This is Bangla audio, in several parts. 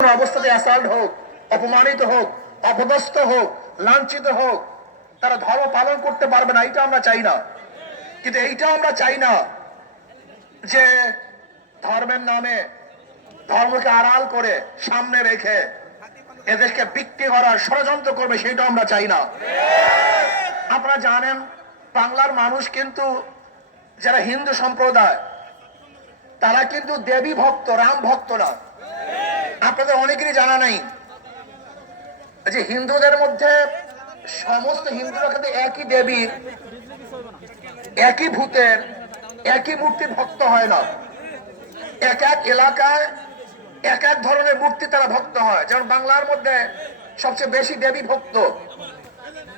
অবস্থাতে অ্যাসাল্ট হোক, অপমানিত হোক, অপদস্থ হোক, লাঞ্ছিত হোক, তারা ধর্ম পালন করতে পারবে না, এটা আমরা চাই না। কিন্তু এইটা আমরা চাই না যে ধর্মের নামে ধর্মকে আড়াল করে সামনে রেখে এদেশকে বিক্রি করার ষড়যন্ত্র করবে, সেটা আমরা চাই না। আপনারা জানেন বাংলার মানুষ কিন্তু যারা হিন্দু সম্প্রদায় তারা কিন্তু দেবী ভক্ত, রাম ভক্ত না। আপনাদের অনেকেরই জানা নেই যে হিন্দুদের মধ্যে সমস্ত হিন্দুরা কিন্তু একই দেবীর, একই ভূতের, একই মূর্তির ভক্ত হয় না। এক এক এলাকায় এক এক ধরনের মূর্তি তারা ভক্ত হয়। যেমন বাংলার মধ্যে সবচেয়ে বেশি দেবী ভক্ত,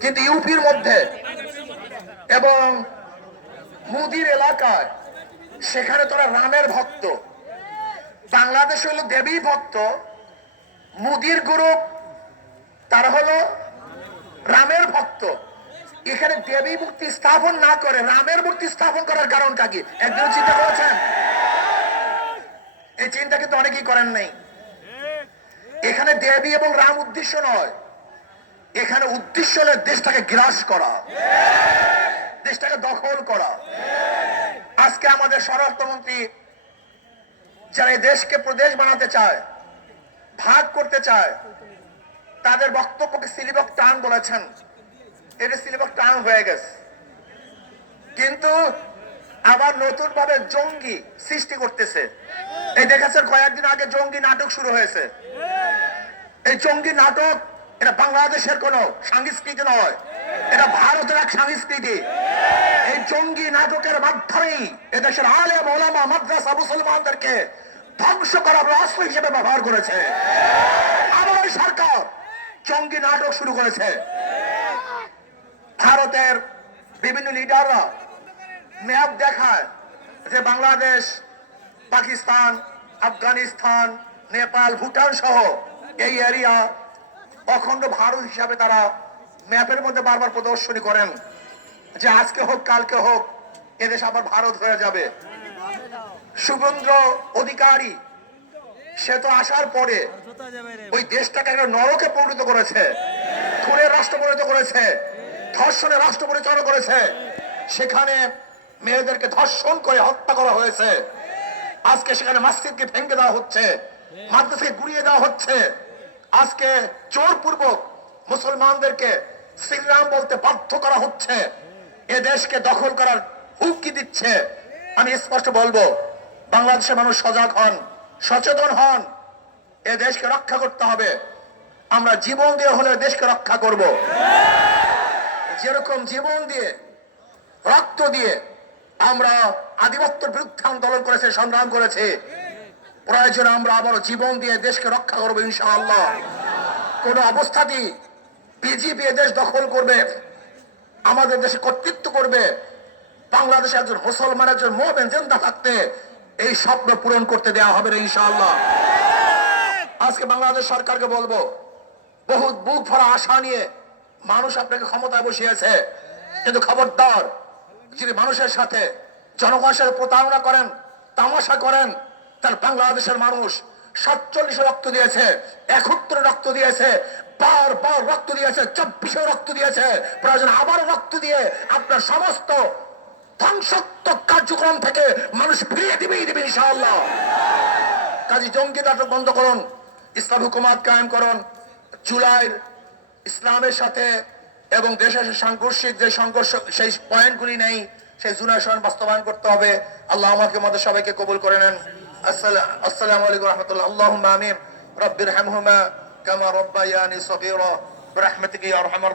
কিন্তু ইউপির মধ্যে এবং মুদির এলাকায় সেখানে তোরা রামের ভক্ত। বাংলাদেশ হলো দেবী ভক্ত, মুদির গ্রুপ তারা হলো রামের ভক্ত। এখানে দেবী মূর্তি স্থাপন না করে রামের মূর্তি স্থাপন করার কারণটা কি একদিন চিন্তা করেছেন? এই চিন্তা কিন্তু অনেকেই করেন নাই। এখানে দেবী এবং রাম উদ্দেশ্য নয়, এখানে উদ্দেশ্য হলো দেশটাকে গ্রাস করা, দেশটাকে দখল করা। আজকে আমাদের স্বরাষ্ট্রমন্ত্রী যারা এই দেশকে প্রদেশ বানাতে চায়, ভাগ করতে চায়, তাদের বক্তব্যকে সিলিবক টান বলেছেন। এটা সিলিবক টান হয়ে গেছে, কিন্তু আবার নতুন ভাবে জঙ্গি সৃষ্টি করতেছে। এই দেখেছেন কয়েকদিন আগে জঙ্গি নাটক শুরু হয়েছে। এই জঙ্গি নাটক এটা বাংলাদেশের কোন সংস্কৃতি নয়, এটা ভারতের এক সংস্কৃতি। এই জঙ্গি নাটকের মাধ্যমেই এদেশের আলেম ওলামা মাদ্রাসা মুসলমানদেরকে ধ্বংস করার অস্ত্র হিসেবে ব্যবহার করেছে। আমার সরকার জঙ্গি নাটক শুরু করেছে। ভারতের বিভিন্ন লিডাররা ম্যাপ দেখায় যে বাংলাদেশ, পাকিস্তান, আফগানিস্তান, নেপাল, ভুটান সহ এই এরিয়া অখণ্ড ভারত হিসাবে তারা ম্যাপের মধ্যে বারবার প্রদর্শনী করেন যে আজকে হোক কালকে হোক এদেশ আবার ভারত হয়ে যাবে। শুভেন্দু অধিকারী সে তো আসার পরে ওই দেশটাকে একটা নরকে পরিণত করেছে, খুনের রাষ্ট্র পরিণত করেছে, ধর্ষণের রাষ্ট্র পরিচালনা করেছে। সেখানে মেয়েদেরকে ধর্ষণ করে হত্যা করা হয়েছে। আজকে সেখানে মসজিদকে ভেঙে দেওয়া হচ্ছে, মাদ্রাসাকে গুড়িয়ে দেওয়া হচ্ছে। আজকে জোরপূর্বক মুসলমানদেরকে শ্রীরাম বলতে বাধ্য করা হচ্ছে। এ দেশকে দখল করার হুমকি দিচ্ছে। আমি স্পষ্ট বলবো, বাংলাদেশের মানুষ সজাগ হন, সচেতন হন। এ দেশকে রক্ষা করতে হবে। আমরা জীবন দিয়ে হলে দেশকে রক্ষা করব। যেরকম জীবন দিয়ে, রক্ত দিয়ে আমরা আধিপত্যের বিরুদ্ধে আন্দোলন করেছে, সংগ্রাম করেছে, প্রয়োজনে আমরা আবারও জীবন দিয়ে দেশকে রক্ষা করবো ইনশাআল্লাহ। কোন অবস্থাতেই বিজেপি দেশ দখল করবে, আমাদের দেশে কর্তৃত্ব করবে, বাংলাদেশে একজন মুসলমান, একজন মুমিন জিন্দা থাকতে এই স্বপ্ন পূরণ করতে দেওয়া হবে না ইনশাআল্লাহ। আজকে বাংলাদেশ সরকারকে বলবো, বহুত বুক ভরা আশা নিয়ে মানুষ আপনাকে ক্ষমতায় বসিয়েছে, কিন্তু খবরদার যিনি মানুষের সাথে, জনগণের সাথে প্রতারণা করেন, তামাশা করেন, তার বাংলাদেশের মানুষ 47 রক্ত দিয়েছে, 71 রক্ত দিয়েছে, বারবার রক্ত দিয়েছে, 24 রক্ত দিয়েছে, প্রয়োজন আবারও রক্ত দিয়ে আপনার সমস্ত ধ্বংসাত্মক কার্যক্রম থেকে মানুষ ফিরিয়ে দিবেই দিবে ইনশাআল্লাহ। কাজী জঙ্গি নাটক বন্ধ করুন, ইসলাম হুকুমত কায়েম করুন, জুলাইয়ের ইসলামের সাথে এবং দেশের সাংঘর্ষিক যে সংঘর্ষ সেই পয়েন্টগুলি নেই, সেই জুলাই সনদ বাস্তবায়ন করতে হবে। আল্লাহ আমাকে আমাদের সবাইকে কবুল করে নেন। আসসালামু আলাইকুম ওয়া রাহমাতুল্লাহ। আল্লাহুম্মা আমিন। রাব্বিরহামহুমা কামা রাব্বায়ানি সগীরা বিরহমাতিকা ইয়া আরহামার